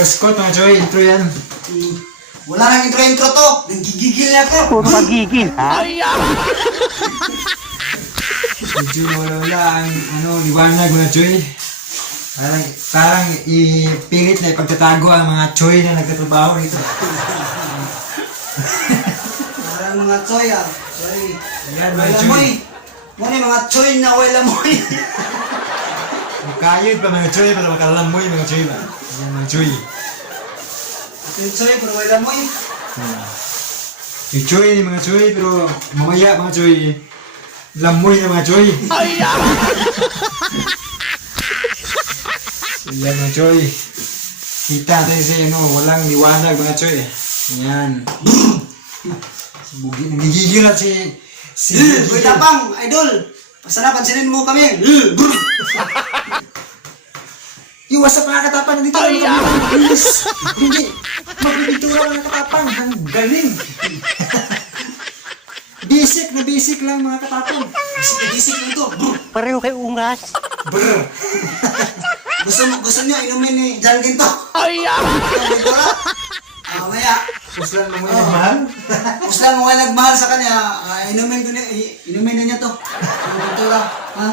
First quote mga Choy, intro yan. Wala nang intro to. Nanggigigil na ako. Puro kagigil, ha? Medyo wala ang liwanag mga Choy. Parang ipilit na ipagtatago ang mga Choy na nagtatrabaho dito. Parang mga choy ah. Choy. Ayan mga Wala Choy. moy. Muna yung mga choy na wala moy. Makayod pa mga Choy, pero makalamoy mga Choy ba? Ayan mga Choy. Ito yung choy pero wala moy. Yung Choy ni mga Choy, pero mamaya mga Choy, lamoy na mga Choy. So yan mga Choy. Kita tayo sa walang liwanag mga Choy. Yan. Nagigigil at si Uy tapang, idol. Pasana pansinin mo kami. Iwas sa pakakatapang dito. Bilis. Hindi. Magbibintura ka ng katapang. Ang galing. Basic lang mga katapang. Bisik lang to. Pareho kay ungas. Brr. Gusto nyo inumin ni John Ginto? Ginto maya. Puslan mo yung mahal. Muslan mo nga nagmahal sa kanya. Inumin na niya to. Ang pintura. Ha?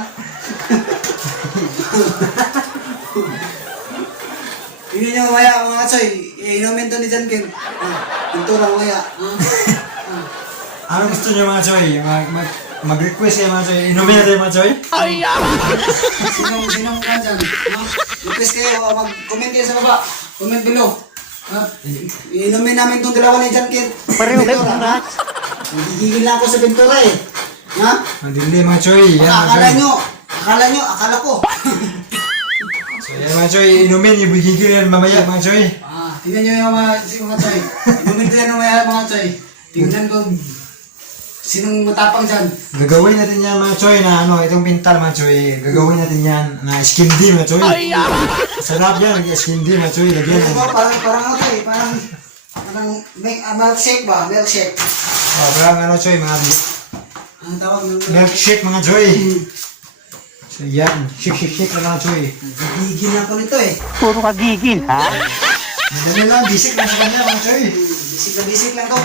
Hindi niyo maya mga choy. Inumin to ni John Ginto. Pintura maya. Ano gusto niyo mga Choy? Mag-request kayo mga Choy. Inumin natin mga Choy? Sinong ka dyan? Request kayo, mag-comment kayo sa baba. Comment below. Inumin namin itong dalawa ni John Ginto. Pareho kay ungas. Nagigigil na ako sa pintura eh. Ha? Madili mga Choy. Yan mga Choy. Akala ko. So yan mga Choy. Inumin. Ibigigil yan mamaya mga Choy. Tingnan nyo yung mga choy. Inumin ko yan mga choy. Tingnan ko sinong matapang dyan. Gagawin natin yan mga Choy na itong pintal mga Choy. Gagawin natin yan na skin D mga Choy. Sarap yan. Skin D mga Choy. Lagyan Ano yan. ba? Parang ano to eh. Parang milkshake ba? Milkshake. Parang Choy. Mga Anong tawag ng milkshake mga Choy. So yan. Shake lang mga Choy. Nagigil na ako nito eh. Puro kagigil, ha? Madali lang. Bisik lang sa kanya mga Choy. Bisik lang to.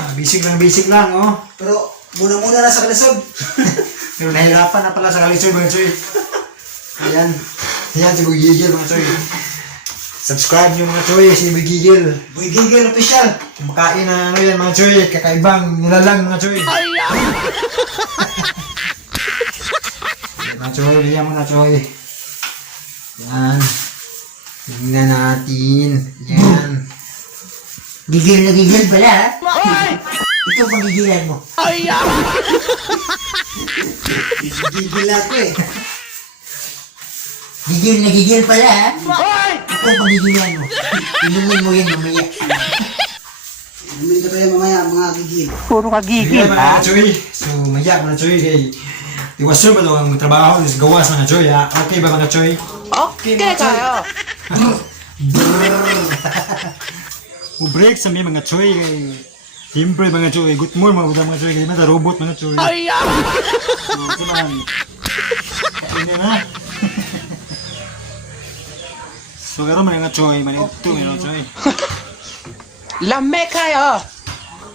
Bisik lang oh. Pero muna na sa kalisod. Pero nahirapan na pala sa kalisod mga Choy. Ayan. Ayan si Bugigil mga Choy. Subscribe nyo mga Choy si Bugigil. Bugigil official. Kumakain na yan mga Choy. Kakaibang nilalang mga Choy. Ayan mga Choy. Ayan mga Choy. Ayan. Tingnan natin. Ayan. Gigil na gigil pala, ha? Ito pagigilan mo. Gigil na ako eh. Gigil na gigil pala, ha? Ito pagigilan mo. Inumin mo yan mamaya. Inumin ko tayo mamaya mga gigil. Puro kagigil, Ayan mga ha? Choy. So maya mga Choy kay iwasan ba daw ang trabaho is gawas mga Choy ha? Okay ba mga Choy? Okay kayo. Break sa mga Choy kay siyempre mga Choy good morning mga Choy kay mata robot mga Choy. So kumahan. Kainin na. So karon mga Choy manito mga Choy. Lame kayo.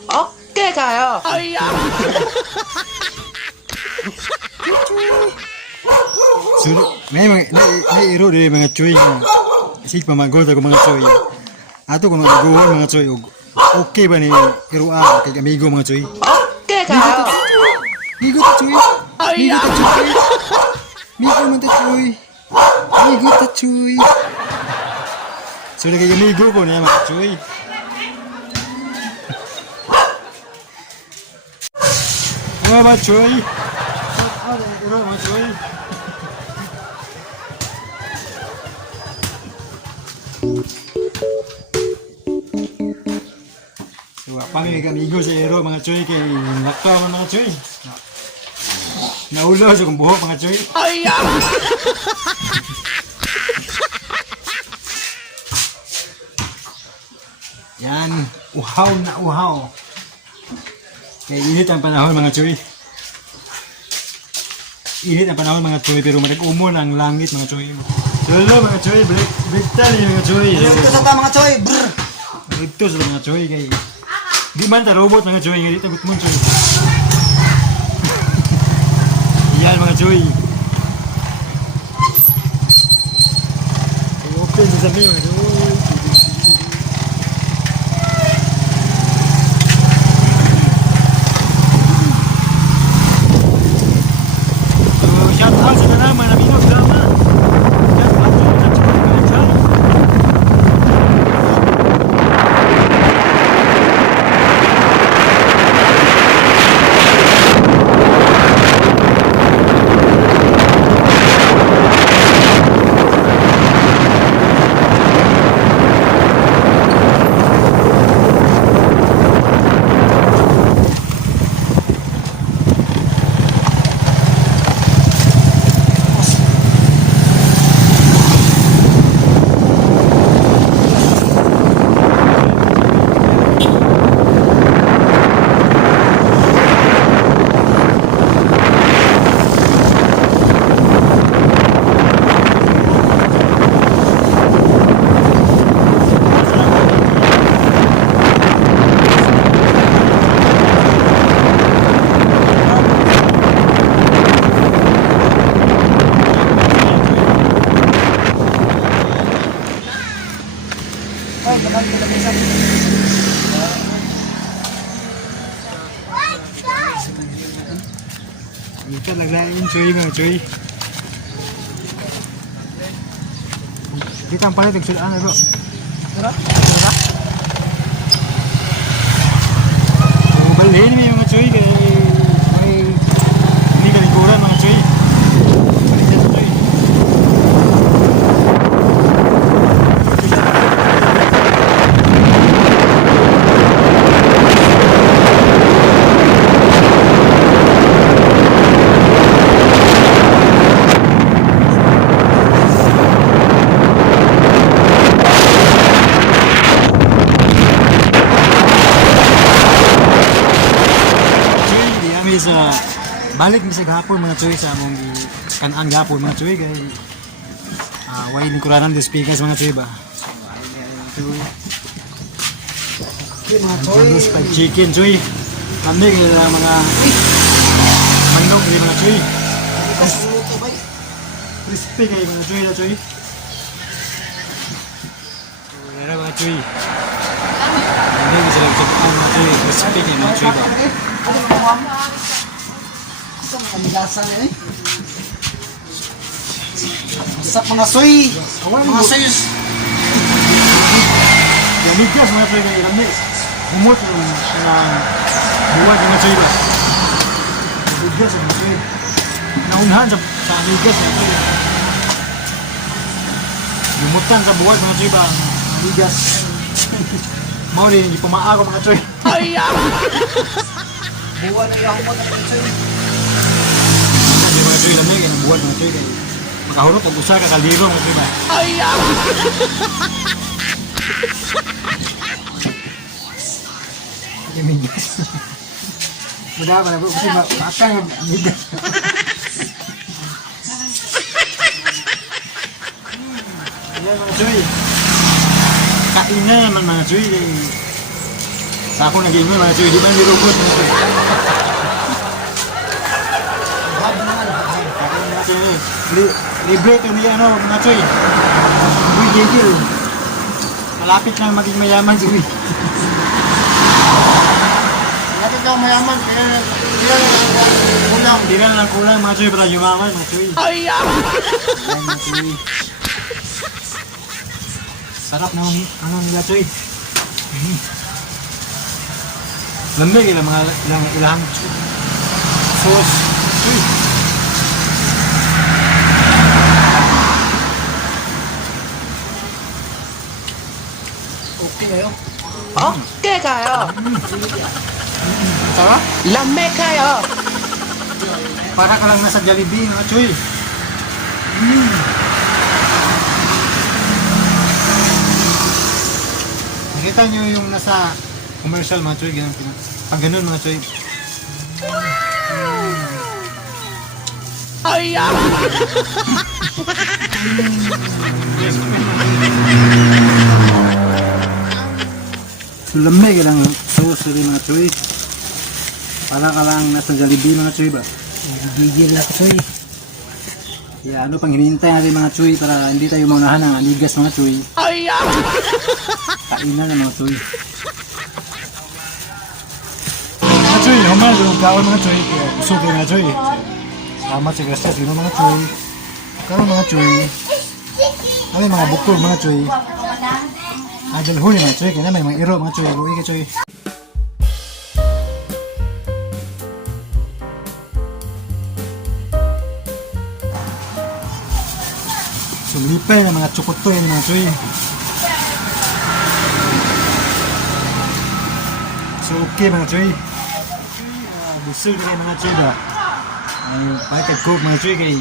Okay kayo. So may iro de mga Choy. Sig pa magol ko mga Choy. Ato ko mag-goal mga Choy. Okay ba ni iruan kay amigo mga Choy? Okay kayo. Migo ta Choy. Migo ta Choy. Migo man ta Choy. Migo ta Choy. So kay amigo ko na mga Choy. Mga Choy. Mga Choy. So, pamili kami amigo sa Ero mga Choy kay laktaw man mga Choy. Naulaw sa kong buhok mga Choy. Yan, uhaw na uhaw. Kaya init ang panahon mga Choy. Init ang panahon mga Choy pero madag-umon ang langit mga Choy. Dolo mga choy, break tali mga choy. Ito sa mga choy, brr. Ito sa mga choy kay. Di man ta robot mga choy nga dito gutmon choy. Yan mga choy. Open sa sabi mga choy. Shout out sa drama na minog drama. Shout out sa mga choy mga choy. Ay, bakit ka isa? Kita laglain cuy mga cuy. Kita ang palit nagsulaan na bro. Tara. So balhin mo mga cuy kay may hindi ka lingkuran mga cuy. Balik na cuy. Sa balik mi sa gahapon mga choy sa among kanan gahapon mga choy kay way lingkuranan di speakers mga choy ba. So Okay, mga choy. choy spag chicken choy. Kami kay mga manok di mga choy. Bukas luto ba? Crispy kay mga choy na choy. So yara mga choy. Kami bisa lang sa mga choy crispy kay mga choy ba. Ito mga lasa na eh. Sa mga soy. Mga soy. Yung migas mga choy kay kami. Humot yung buwan mga choy ba. Migas mga choy. Naunahan sa migas mga choy. Lumutan sa buwan mga choy ba. Migas. Mau rin hindi pumaako mga choy. Buwan na yung mga choy. Kasi mga choy lamig ang buwan mga choy kay makahurot o usa ka kaliro mga choy ba. Ay migas. Muda ba na bro kasi makan ang migas. Ayan mga choy. Kain na naman mga choy. Sa ako nag-ingon mga choy, di ba nilugod mga choy? Libre ito niya ano mga choy. Uy, gigil. Malapit na maging mayaman si Uy. Bakit daw mayaman? Kaya kulang. Hindi na lang kulang mga choy para yumaman mga choy. Ayan mga choy. Sarap na ano nila choy. Lamig ilang mga ilang sauce. Choy. Okay kayo. Okay kayo. Sarap. Lamig kayo. Para ka lang nasa Jollibee mga choy. Nakita nyo yung nasa commercial mga choy, ganun, pag ganun mga choy. So lamig lang sauce rin mga choy. Para ka lang nasa Jollibee mga choy ba? Gigil ako choy. Kaya ano pang hinihintay natin mga choy para hindi tayo maunahan ng aligas mga choy. Kainan ng mga choy. Mga choy, human yung kaon mga choy. Kaya usog kayo mga choy. Salamat sa grasya sino mga choy. Karon mga choy. Ano yung mga bukol mga choy. Adal huli mga choy. Kaya may mga iro mga choy. Luwi ka choy. So lipay ng mga chokotoy ng mga choy. So okay mga choy. Busog kayo mga choy ba? Ay pagkag-cook mga choy kay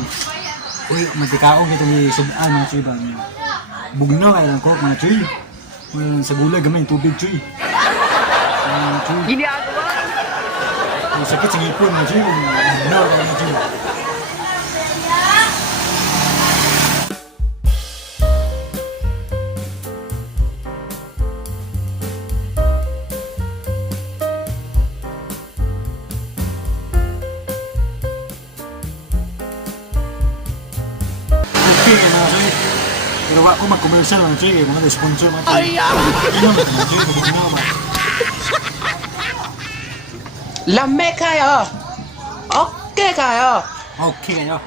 uy matikaong itong sudan mga choy ba? Bugnaw kayo ng cook mga choy. Sa gulay gamay yung tubig choy. Mga choy. Ang sakit sa ngipon mga choy. Bugnaw kayo mga choy. Okay mga choy. Pero ako mag-commercial mga choy. Mga sponsor mga choy. Ano mga choy? Bugnaw ba? lamig kayo. Okay kayo. Okay kayo.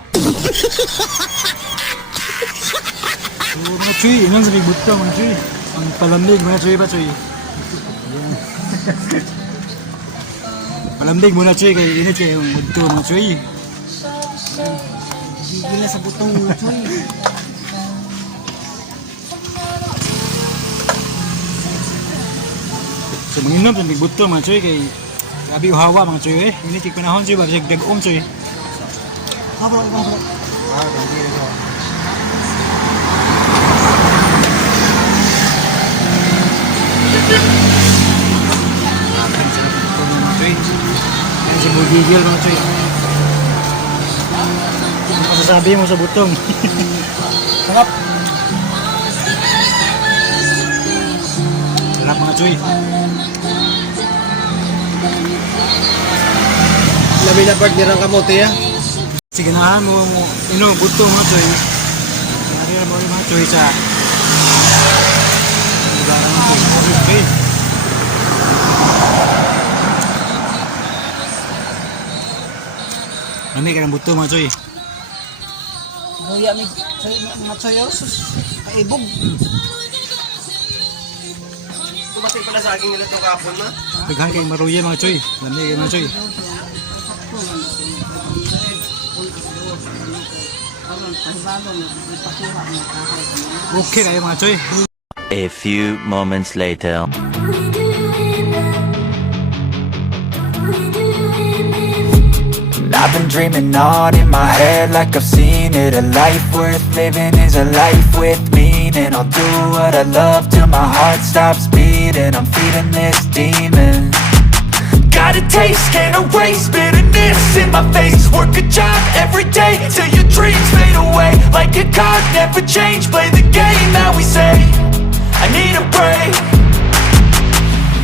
So mga choy, inang sa bigbuto mga choy. Ang palamig mga choy ba choy? Palamig muna choy, kaya init kayo magbuto mga choy. Gigil na sa butong mga choy. So manginom sa bigbuto mga choy, kaya grabe uhawa mga choy eh. Init yung panahon choy, bakit dag-om choy. Bro. Grabe na siya. Ang sarap ito mga choy. Yan si Bugigil mga choy. Ano masasabi mo sa butong? Sarap. Sarap mga choy. Labi na partner ang kamote ya. Siganahan mo butong mga choy. Narira mo rin mga choy sa lugar mga choy. Okay. Kami ka ng buto mga choy. Nguya mi choy mga choy sus. Kaibog. Tumating pala sa aking nila itong kapon na. Paghan kay maruya mga choy. Lami kayo mga choy. Okay kayo mga choy. A few moments later. I've been dreaming on in my head like I've seen it. A life worth living is a life with meaning. I'll do what I love till my heart stops beating. I'm feeding this demon. Got a taste, can't erase bitterness in my face. Work a job every day till your dreams fade away. Like a card, never change, play the game that we say. I need a break.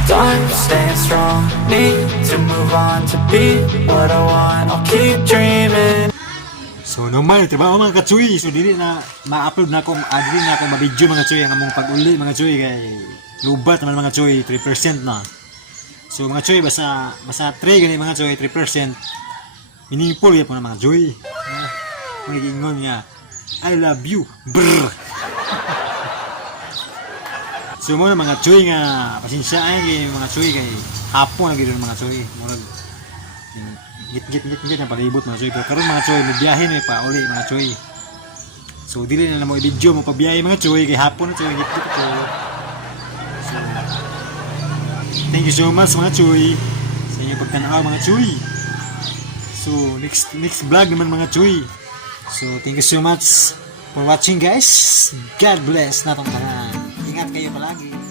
Time staying strong, need to move on to be what I want. I'll keep dreaming. So normal, diba o mga kachoy? So dili na ma-upload na ako, dili na ako ma-video mga choy. Ang among pag-uli mga choy kay lubat naman mga choy, 3% na. So mga choy, basta 3 gani mga choy, 3%. Meaningful yan po na mga choy. Magigingon nga, I love you, brr. So mo na mga choy nga, pasensya ay mga choy kay hapon lagi ron mga choy. Murag git ang palibot mga choy. Pero karon mga choy, may biyahe na pa uli mga choy. So dili na mo i-video mo pa biyahe mga choy kay hapon na choy git ko. So thank you so much mga choy sa inyong pagtanaw mga choy. So next vlog naman mga choy. So thank you so much for watching guys. God bless natong tanan. Ingat kayo palagi.